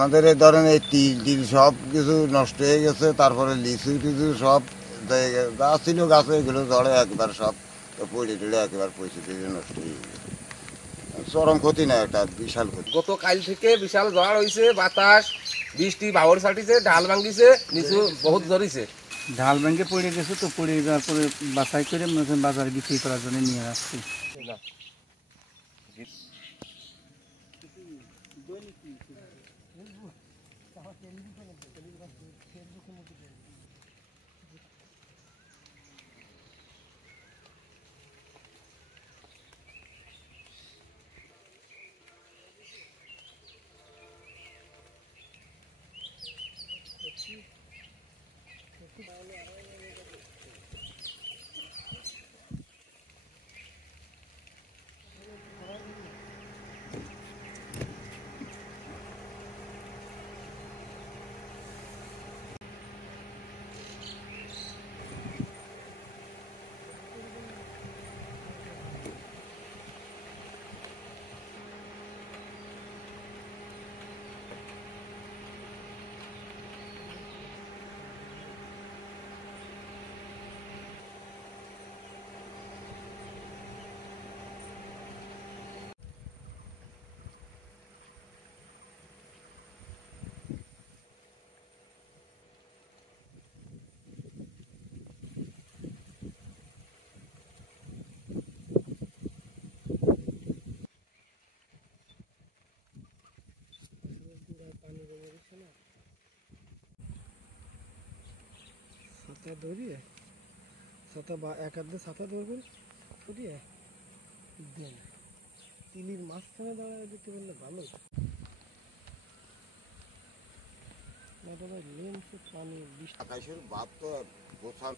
আমাদের এই ধরনের তিল টিল সব কিছু নষ্ট হয়ে গেছে, তারপরে লিচু টিচু সব যা ছিল গাছে এগুলো ঝড়ে একবার সব পড়ে টড়ে একেবারে পরিস্থিতি নষ্ট হয়ে গেছে। চরম ক্ষতি না, একটা বিশাল ক্ষতি। গতকাল থেকে বিশাল ঝড় হয়েছে, বাতাস বৃষ্টি বাহর ছাটিছে, ঢাল ভাঙ্গিছে, নিচু বহুত ধরিছে। ঢাল ভেঙে পড়ে গেছে, তো পড়ে যাওয়ার পরে বাছাই করে বাজারে বিক্রি করার জন্য নিয়ে আসছি। ছাতা ধরিয়ে ছাতা বা এক হাতে ছাতা ধরবেন, ধরিয়ে দেন তিলির মাঝখানে দাঁড়ায় দিতে পারলে ভালো। লেন্সে পানি আকাশের ভাব তো বোঝা